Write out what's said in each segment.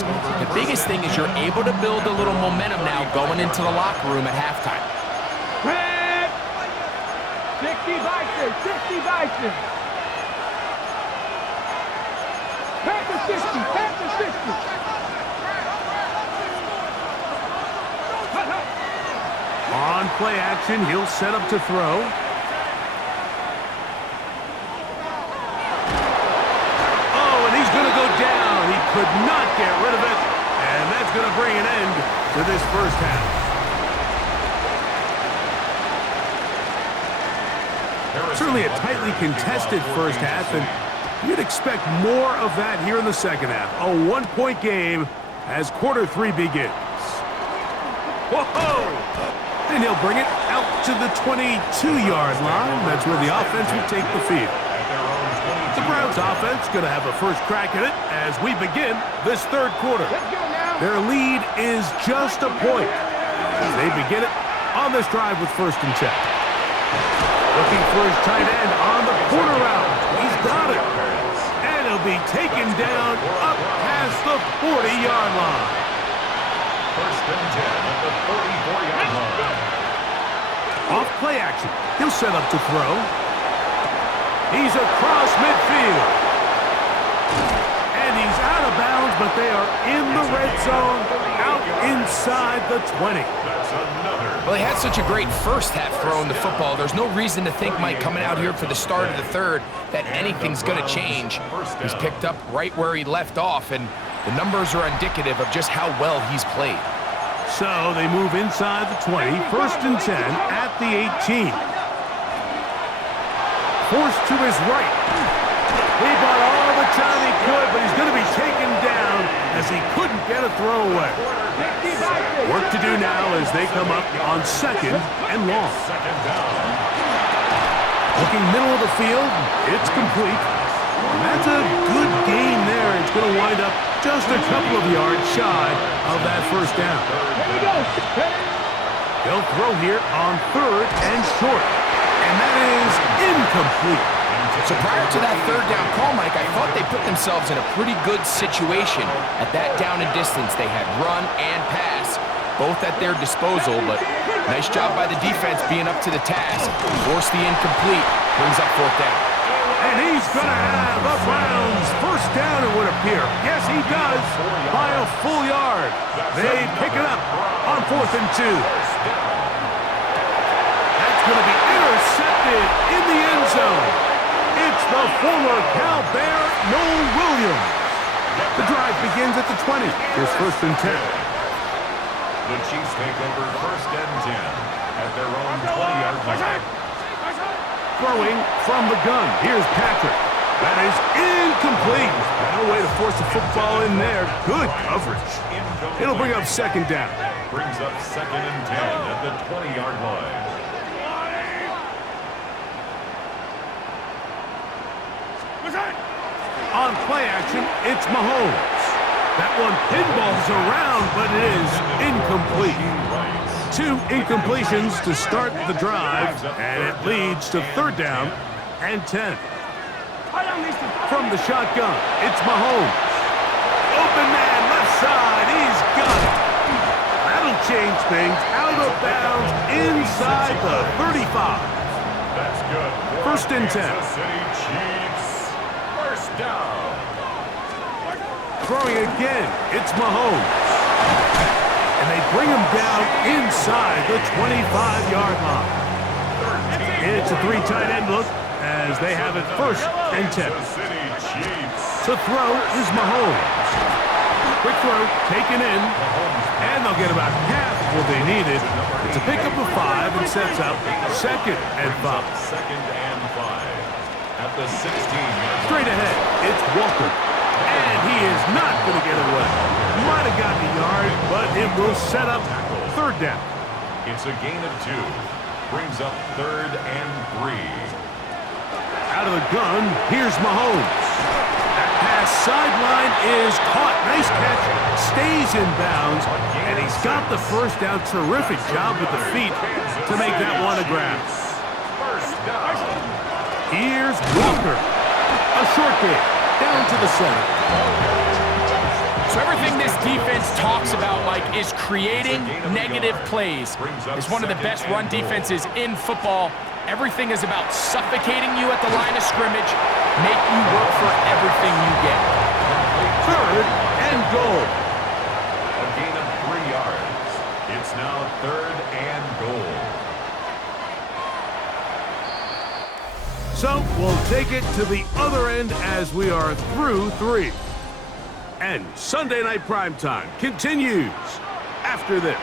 The biggest thing is you're able to build a little momentum now going into the locker room at halftime. 60 Bison, 60 Bison. Panther 60, Panther 60. On play action, he'll set up to throw. Oh, and he's going to go down. He could not get rid of it, and that's going to bring an end to this first half. Certainly a tightly contested first half, and you'd expect more of that here in the second half. A one-point game as quarter 3 begins. Whoa! And he'll bring it out to the 22-yard line. That's where the offense will take the field. The Browns offense going to have a first crack at it as we begin this third quarter. Their lead is just a point as they begin it on this drive with 1st and 10. Looking for his tight end on the corner route. He's got it. And he'll be taken down up past the 40-yard line. 1st and 10 at the 34-yard line. Off play action. He'll set up to throw. He's across midfield. And he's out of bounds, but they are in the red zone, out inside the 20. Well, he had such a great first half throwing the football. There's no reason to think, Mike, coming out here for the start of the third, that anything's going to change. He's picked up right where he left off, and the numbers are indicative of just how well he's played. So they move inside the 20, 1st and 10 at the 18. Forced to his right. He bought all the time he could, but he's going to be taken down as he couldn't get a throw away. Work to do now as they come up on 2nd and long. Looking middle of the field, it's complete. And that's a good gain there. It's going to wind up just a couple of yards shy of that first down. They'll throw here on 3rd and short. And that is incomplete. So prior to that 3rd down call, Mike, I thought they put themselves in a pretty good situation at that down and distance. They had run and pass, both at their disposal, but nice job by the defense being up to the task. Force the incomplete, brings up 4th down. And he's going to have the Browns first down, it would appear. Yes, he does, by a full yard. They pick it up on 4th and 2. That's going to be intercepted in the end zone. It's the former Cal Bear, Noel Williams. The drive begins at the 20. Here's 1st and 10. The Chiefs take over 1st and 10 at their own 20-yard line. Throwing from the gun. Here's Patrick. That is incomplete. No way to force the football in there. Good coverage. It'll bring up 2nd down. Brings up 2nd and 10 at the 20-yard line. On play action, it's Mahomes. That one pinballs around, but it is incomplete. 2 incompletions to start the drive, and it leads to 3rd down and 10. From the shotgun, it's Mahomes. Open man, left side, he's got it. That'll change things. Out of bounds, inside the 35. That's good. 1st and 10. Kansas City Chiefs. 1st down. Throwing again, it's Mahomes. And they bring him down inside the 25-yard line. It's a 3 tight end look as they have it 1st and 10. To throw is Mahomes. Quick throw taken in, and they'll get about half what they needed. It's a pickup of 5 and sets up 2nd and 5. 2nd and 5 at the 16-yard. Straight ahead, it's Walker. And he is not going to get away. Might have gotten a yard, but it will set up 3rd down. It's a gain of 2. Brings up 3rd and 3. Out of the gun, here's Mahomes. That pass sideline is caught. Nice catch. Stays in bounds. And he's got the first down. Terrific job with the feet to make that one a grab. 1st down. Here's Walker. A short game. Down to the center. So everything this defense talks about, Mike, is creating negative plays. It's one of the best run defenses in football. Everything is about suffocating you at the line of scrimmage, make you work for everything you get. 3rd and goal. A gain of 3 yards. It's now 3rd and goal. So we'll take it to the other end as we are through 3. And Sunday Night Primetime continues after this.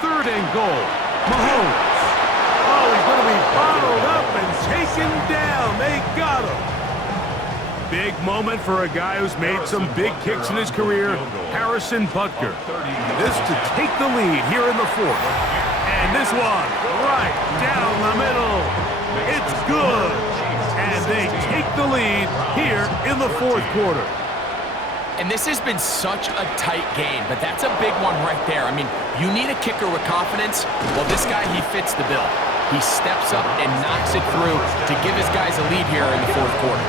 3rd and goal. Mahomes. Oh, he's going to be bottled up and taken down. They got him. Big moment for a guy who's made some big kicks in his career, Harrison Butker. This to take the lead here in the 4th. And this one right down the middle. It's good. And they take the lead here in the 4th quarter. And this has been such a tight game, but that's a big one right there. I mean, you need a kicker with confidence. Well, this guy, he fits the bill. He steps up and knocks it through to give his guys a lead here in the 4th quarter.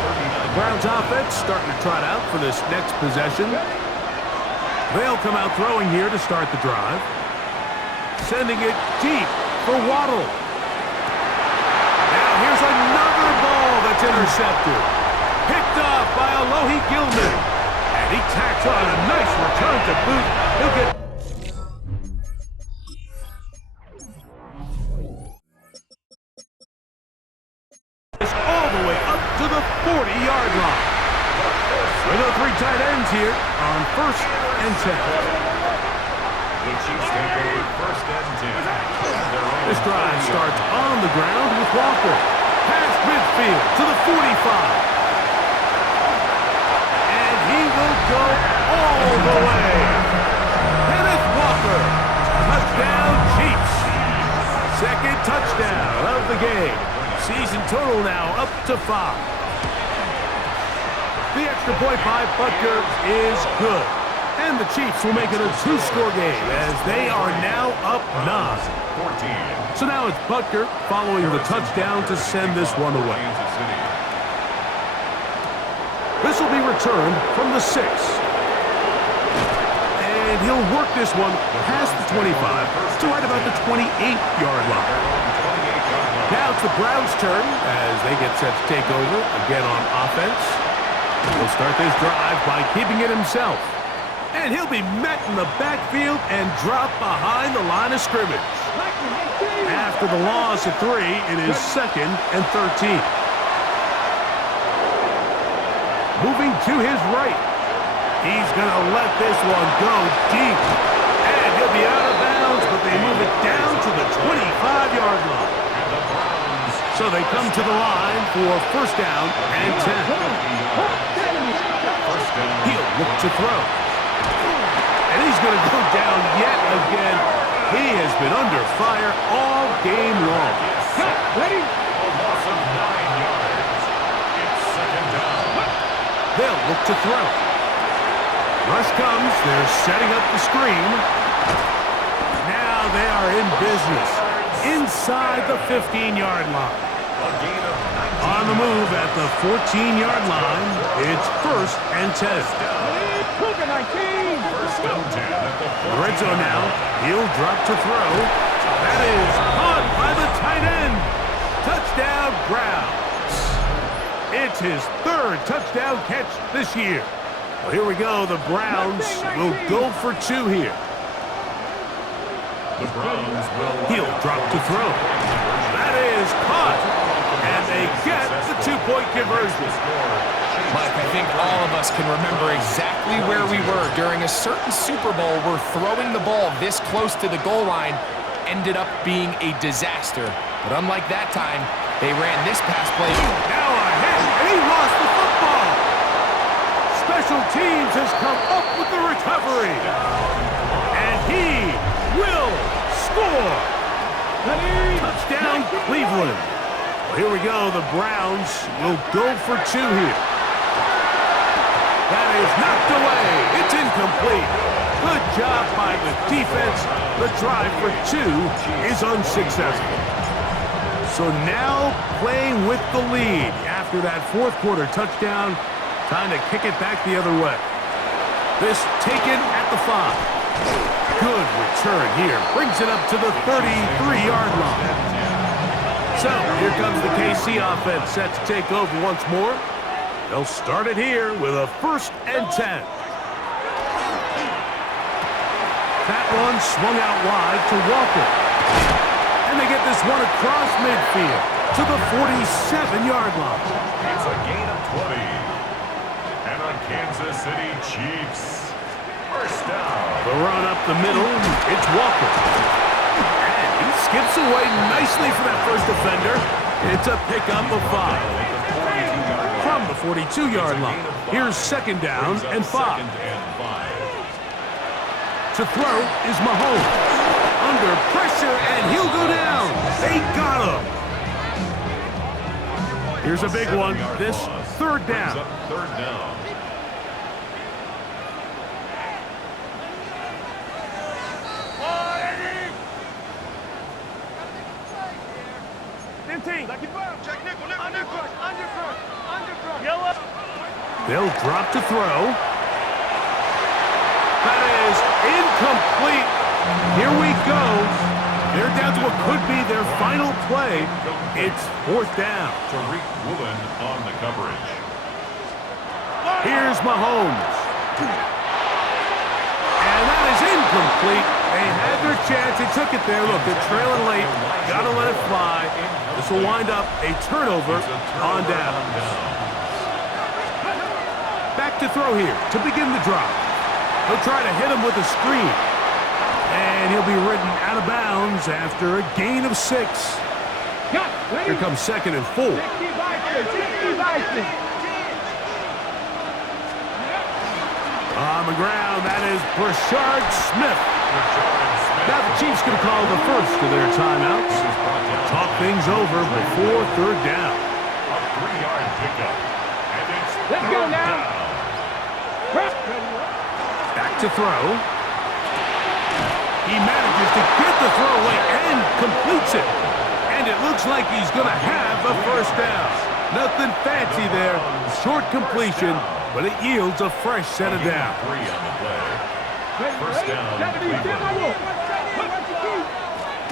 Browns offense starting to trot out for this next possession. They'll come out throwing here to start the drive. Sending it deep for Waddle. Now here's another ball that's intercepted. Picked up by Alohi Gilman. And he tacks on a nice return to boot. He'll get all the way up to the 40-yard line. With the 3 tight ends here on 1st and 10. The Chiefs take over 1st and 10. This drive starts on the ground with Walker. Past midfield to the 45. And he will go all the way. Kenneth Walker. Touchdown Chiefs. 2nd touchdown of the game. Season total now up to 5. The extra point by Butker is good. And the Chiefs will make it a 2-score game as they are now up 9. So now it's Butker following the touchdown to send this one away. This will be returned from the 6. And he'll work this one past the 25 to right about the 28-yard line. Now it's the Browns' turn as they get set to take over again on offense. He'll start this drive by keeping it himself. And he'll be met in the backfield and dropped behind the line of scrimmage. After the loss at 3, it is 2nd and 13. Moving to his right. He's going to let this one go deep. And he'll be out of bounds, but they move it down to the 25-yard line. So they come to the line for 1st down and 10. He'll look to throw. And he's going to go down yet again. He has been under fire all game long. Ready? A loss of 9 yards. It's 2nd down. They'll look to throw. Rush comes. They're setting up the screen. Now they are in business. Inside the 15-yard line. A gain of 19. On the move at the 14-yard line, it's 1st and 10. Cougar 19. 1st and 10 at the 14. Red zone now. He'll drop to throw. That is caught by the tight end. Touchdown, Browns. It's his 3rd touchdown catch this year. Well, here we go. The Browns will go for 2 here. The Browns will. He'll drop to throw. That is caught. And they get the 2-point conversion. Mike, I think all of us can remember exactly where we were during a certain Super Bowl where throwing the ball this close to the goal line ended up being a disaster. But unlike that time, they ran this pass play. Now a hit, and he lost the football. Special teams has come up with the recovery. And he will score. Touchdown, Cleveland. Well, here we go. The Browns will go for 2 here. That is knocked away. It's incomplete. Good job by the defense. The drive for 2 is unsuccessful. So now playing with the lead after that fourth quarter touchdown. Time to kick it back the other way. This taken at the 5. Good return here. Brings it up to the 33-yard line. So here comes the KC offense set to take over once more. They'll start it here with a 1st and 10. That one swung out wide to Walker. And they get this one across midfield to the 47-yard line. It's a gain of 20. And the Kansas City Chiefs. First down. The run up the middle, it's Walker. And he skips away nicely for that first defender. It's a pickup of 5. From the 42-yard line. Here's 2nd down and 5. To throw is Mahomes. Under pressure, and he'll go down. They got him. Here's a big one. This 3rd down. 3rd down. They'll drop to throw. That is incomplete. Here we go. They're down to what could be their final play. It's 4th down. Tariq Woolen on the coverage. Here's Mahomes. And that is incomplete. They had their chance. They took it there. Look, they're trailing late. Got to let it fly. This will wind up a turnover on downs. Back to throw here to begin the drive. He'll try to hit him with a screen. And he'll be ridden out of bounds after a gain of 6. Here comes 2nd and 4. On the ground, that is Brashard Smith. Now the Chiefs going to call the first of their timeouts. Talk things over before 3rd down. A 3-yard pickup. And it's Let's go now. Back to throw. He manages to get the throw away and completes it. And it looks like he's going to have a 1st down. Nothing fancy there. Short completion, but it yields a fresh set of downs. 3 on the play. First down.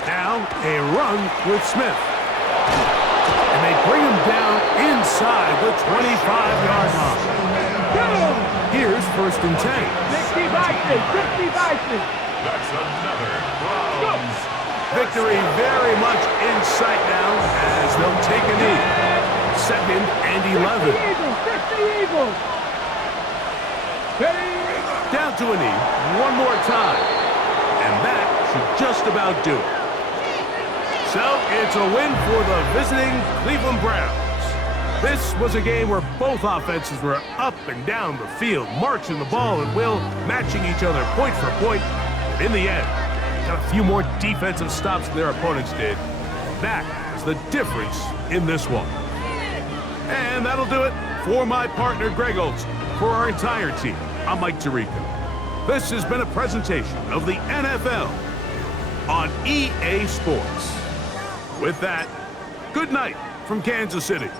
Now a run with Smith. And they bring him down inside the 25-yard line. Here's 1st and 10. That's another Browns. Victory very much in sight now as they'll take a knee. 2nd and 11. Down to a knee one more time. And that should just about do it. So it's a win for the visiting Cleveland Browns. This was a game where both offenses were up and down the field, marching the ball at will, matching each other point for point. In the end, got a few more defensive stops than their opponents did. That is the difference in this one. And that'll do it for my partner, Greg Olson. For our entire team, I'm Mike Tirico. This has been a presentation of the NFL on EA Sports. With that, good night from Kansas City.